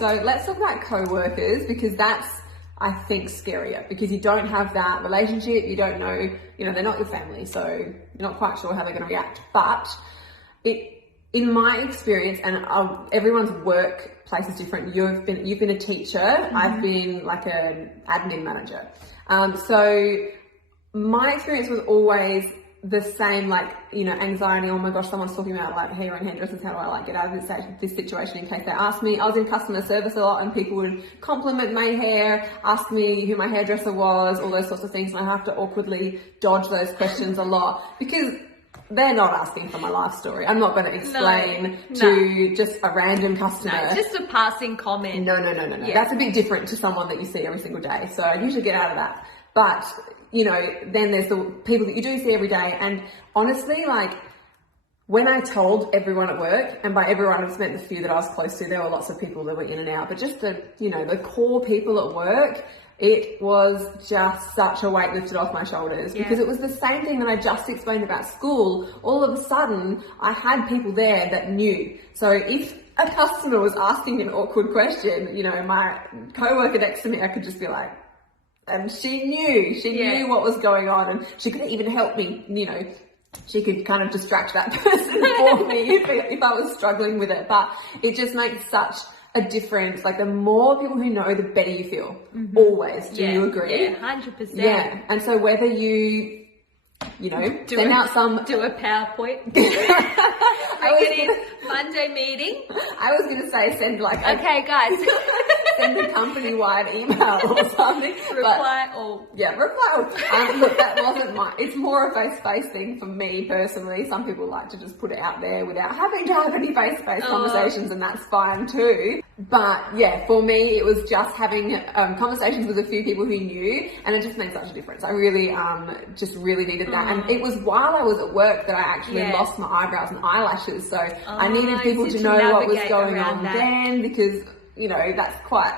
So let's talk about co-workers, because that's, I think, scarier, because you don't have that relationship. You don't know, they're not your family, so you're not quite sure how they're going to react. But in my experience, and everyone's workplace is different. You've been a teacher. Mm-hmm. I've been like an admin manager. So my experience was always the same, like, anxiety. Oh my gosh, someone's talking about like hair and hairdressers. How do I get out of this situation in case they ask me? I was in customer service a lot, and people would compliment my hair, ask me who my hairdresser was, all those sorts of things, and I have to awkwardly dodge those questions a lot because they're not asking for my life story. I'm not going to explain to just a random customer. No, just a passing comment. No. Yeah. That's a bit different to someone that you see every single day. So I usually get out of that. But, then there's the people that you do see every day. And honestly, like, when I told everyone at work, and by everyone I've meant the few that I was close to, there were lots of people that were in and out, but just the core people at work, it was just such a weight lifted off my shoulders, because it was the same thing that I just explained about school. All of a sudden, I had people there that knew. So if a customer was asking an awkward question, my co-worker next to me, I could just be like, and she knew what was going on, and she could even help me, she could kind of distract that person for me if I was struggling with it. But it just makes such a difference. Like, the more people who know, the better you feel. Mm-hmm. Always. Do you agree? Yeah, 100%. Yeah. And so whether you, do a PowerPoint. Monday meeting. I was going to say send okay, guys. Send a company-wide email or something. Reply all. Look, that wasn't it's more a face-to-face thing for me personally. Some people like to just put it out there without having to have any face-to-face conversations, and that's fine too. But yeah, for me, it was just having conversations with a few people who knew, and it just made such a difference. I really just really needed that. And it was while I was at work that I actually lost my eyebrows and eyelashes. So I needed people to know what was going on then, because that's quite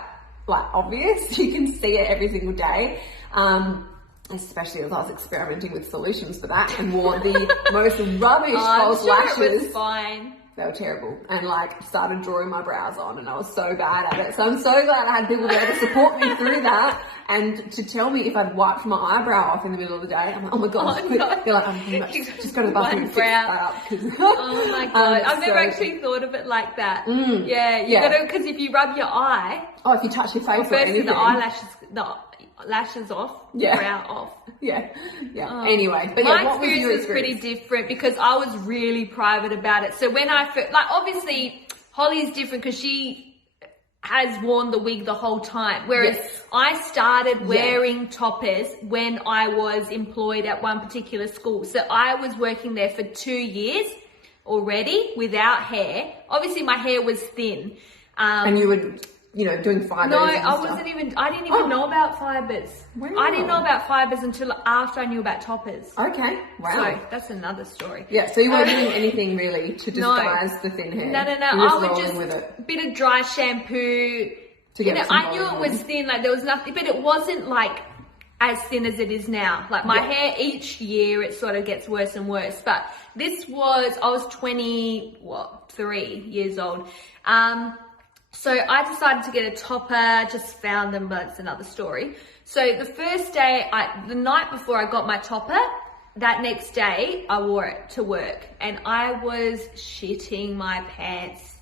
obvious. You can see it every single day. Especially as I was experimenting with solutions for that and wore the most rubbish false lashes. It was fine. They were terrible, and started drawing my brows on, and I was so bad at it. So I'm so glad I had people there to support me through that, and to tell me if I'd wiped my eyebrow off in the middle of the day. I'm like, oh my god, they're like, I'm just go to the bathroom and fix that up. Oh my god, I've never actually thought of it like that. Yeah, you gotta, because if you rub your eye, if you touch your face, first the eyelashes, lashes off, brow off. Yeah. Anyway, but my experience was pretty different, because I was really private about it. So when I obviously Holly's different because she has worn the wig the whole time, whereas I started wearing toppers when I was employed at one particular school. So I was working there for 2 years already without hair. Obviously my hair was thin. And you would doing fibers. No, I didn't even know about fibers. Wow. I didn't know about fibers until after I knew about toppers. Okay, wow. So that's another story. Yeah, so you weren't doing anything really to disguise the thin hair. No. I would just with it. A bit of dry shampoo. I knew it was thin, there was nothing, but it wasn't as thin as it is now. My hair, each year it sort of gets worse and worse. But I was 23 years old. So I decided to get a topper, just found them, but it's another story. So the first day, the night before I got my topper, that next day I wore it to work, and I was shitting my pants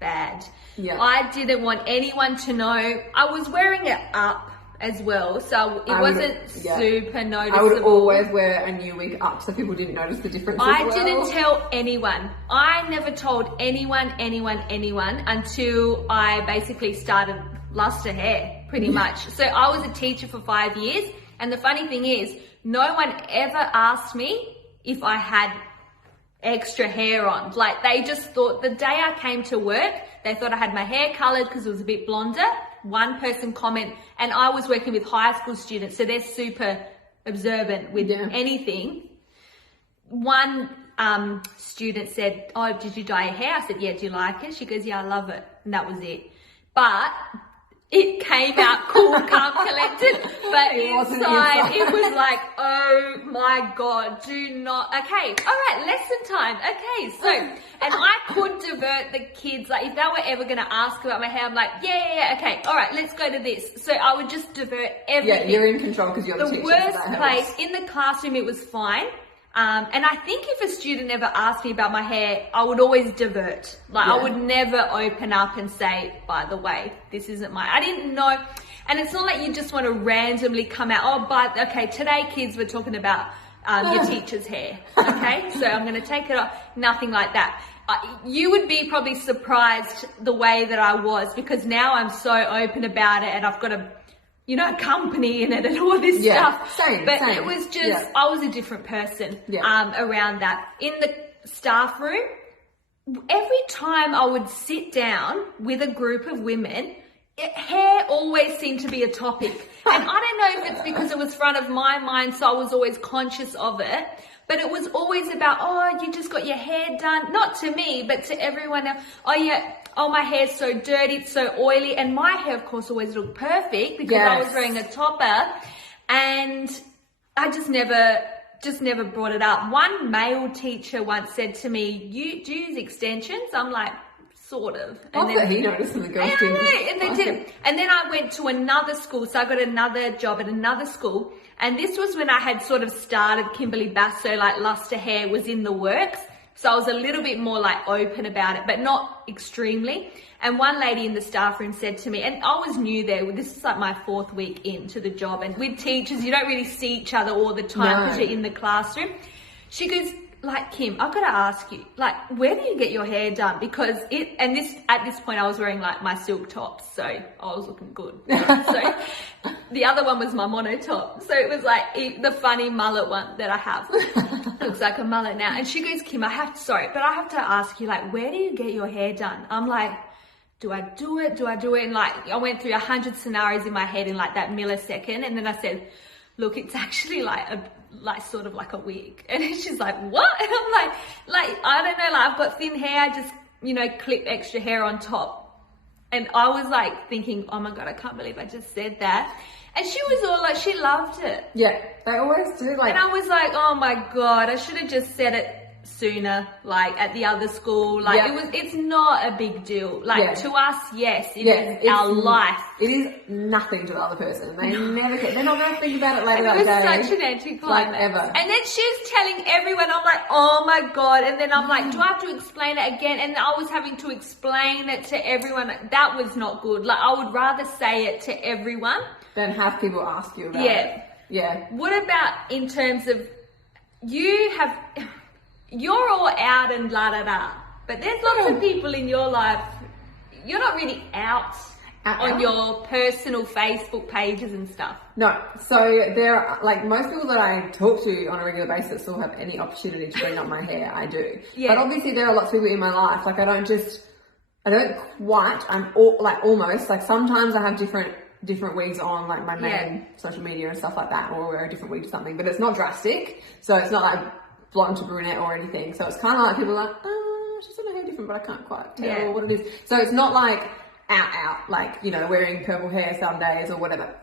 bad. Yeah. I didn't want anyone to know. I was wearing it up as well, so it wasn't super noticeable. I would always wear a new wig up so people didn't notice the difference I didn't tell anyone. I never told anyone until I basically started luster hair, pretty much. So I was a teacher for 5 years, and the funny thing is, no one ever asked me if I had extra hair on. They just thought, the day I came to work, they thought I had my hair coloured because it was a bit blonder. One person comment, and I was working with high school students, so they're super observant with anything. One student said, oh, did you dye your hair? I said, yeah, do you like it? She goes, yeah, I love it. And that was it. But it came out cool, calm, collected, but inside it was like, oh my God, do not, okay, all right, lesson time, okay, so, and I could divert the kids, like if they were ever going to ask about my hair, I'm like, yeah, okay, all right, let's go to this. So I would just divert everything. Yeah, you're in control because you're the teacher. The worst place, in the classroom it was fine. And I think if a student ever asked me about my hair, I would always divert. Like I would never open up and say, by the way, this isn't I didn't know. And it's not like you just want to randomly come out, okay, today kids were talking about your teacher's hair. Okay, so I'm going to take it off. Nothing like that. You would be probably surprised the way that I was, because now I'm so open about it and I've got a company in it and all this stuff. Same. It was just, I was a different person around that. In the staff room, every time I would sit down with a group of women, hair always seemed to be a topic. And I don't know if it's because it was front of my mind, so I was always conscious of it. But it was always about, oh, you just got your hair done. Not to me, but to everyone else. Oh, yeah. Oh, my hair's so dirty, it's so oily. And my hair, of course, always looked perfect because I was wearing a topper. And I just never brought it up. One male teacher once said to me, you do use extensions? I'm like, sort of. And then he noticed in the girls' team. And they did. And then I went to another school. So I got another job at another school. And this was when I had sort of started Kimberly Basso, like Luster Hair was in the works. So I was a little bit more like open about it, but not extremely. And one lady in the staff room said to me, and I was new there, this is like my 4th week into the job, and with teachers, you don't really see each other all the time because you're in the classroom. She goes, like, Kim, I've got to ask you, like, where do you get your hair done? Because at this point I was wearing like my silk tops, so I was looking good. So the other one was my mono top. So it was like the funny mullet one that I have. Looks like a mullet now. And she goes, Kim, I have to ask you, like, where do you get your hair done? I'm like, do I do it? And like, I went through 100 scenarios in my head in like that millisecond. And then I said, look, it's actually sort of like a wig. And she's like, what? And I'm like, I don't know, like I've got thin hair, I just, clip extra hair on top. And I was like thinking, oh my God, I can't believe I just said that. And she was all like, she loved it. Yeah, they always do. Like, and I was like, oh my God, I should have just said it sooner, like at the other school. Like it's not a big deal. Like to us, yes, it is our life. It is nothing to the other person. They never care. They're not going to think about it later that day. It was such an anticlimax. Like ever. And then she was telling everyone, I'm like, oh my God. And then I'm like, do I have to explain it again? And I was having to explain it to everyone. That was not good. Like I would rather say it to everyone than have people ask you about it. Yeah. What about in terms of you're all out and la-da-da, but there's lots of people in your life, you're not really out on your personal Facebook pages and stuff. No, so there are, like, most people that I talk to on a regular basis still have any opportunity to bring up my hair, I do. Yeah. But obviously there are lots of people in my life, like almost, like sometimes I have different wigs on, like my main social media and stuff like that, or wear a different wig to something, but it's not drastic, so it's not like blonde to brunette or anything. So it's kind of like people are like, she's got her hair different, but I can't quite tell what it is. So it's not like out, like, wearing purple hair some days or whatever.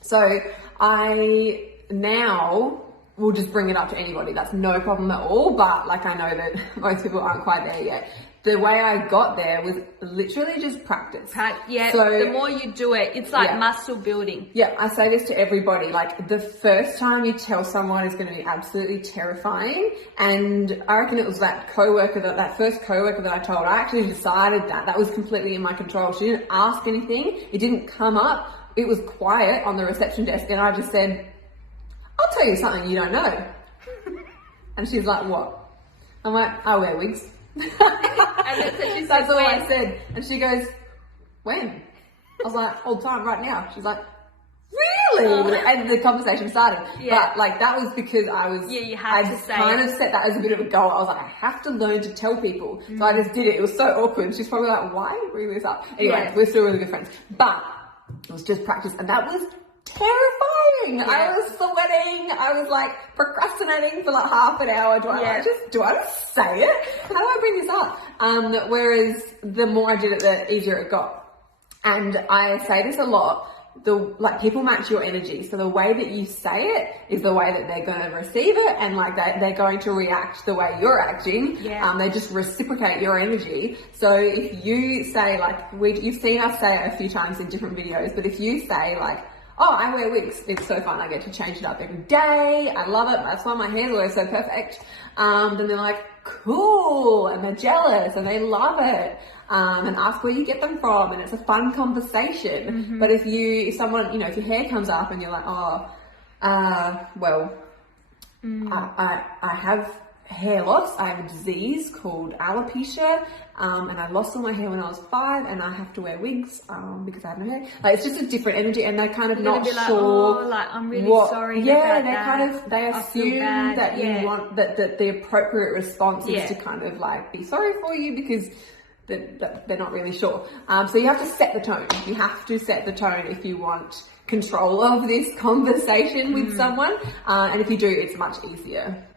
So I now will just bring it up to anybody. That's no problem at all. But like, I know that most people aren't quite there yet. The way I got there was literally just practice. So the more you do it, it's like muscle building. Yeah, I say this to everybody. Like, the first time you tell someone is going to be absolutely terrifying. And I reckon it was that first coworker that I told, I actually decided that was completely in my control. She didn't ask anything. It didn't come up. It was quiet on the reception desk. And I just said, I'll tell you something you don't know. And she's like, what? I'm like, I wear wigs. And that's all I said. And she goes, when? I was like, all the time, right now. She's like, really? And the conversation started. But like, that was because I was, kind of set that as a bit of a goal. I was like, I have to learn to tell people. So I just did it. It was so awkward. She's probably like, why are you bringing this up? Anyway, we're still really good friends. But it was just practice. And that was terrifying. I was sweating. I was like procrastinating for like half an hour. Do I just say it? How do I bring this up? Whereas the more I did it, the easier it got. And I say this a lot, people match your energy. So the way that you say it is the way that they're going to receive it, and like they're going to react the way you're acting. Yeah. They just reciprocate your energy. So if you say you've seen us say it a few times in different videos, but if you say like, oh, I wear wigs, it's so fun, I get to change it up every day, I love it, that's why my hair's always so perfect, then they're like, cool, and they're jealous and they love it, and ask where you get them from, and it's a fun conversation. But if someone, if your hair comes up and you're like, I have hair loss, I have a disease called alopecia, and I lost all my hair when I was 5, and I have to wear wigs because I have no hair. Like, it's just a different energy, and they're kind of not be like, sure. Oh, like, I'm really sorry. Yeah, about they assume that you want that the appropriate response is to kind of like be sorry for you because they're not really sure. So you have to set the tone. You have to set the tone if you want control of this conversation with someone, and if you do, it's much easier.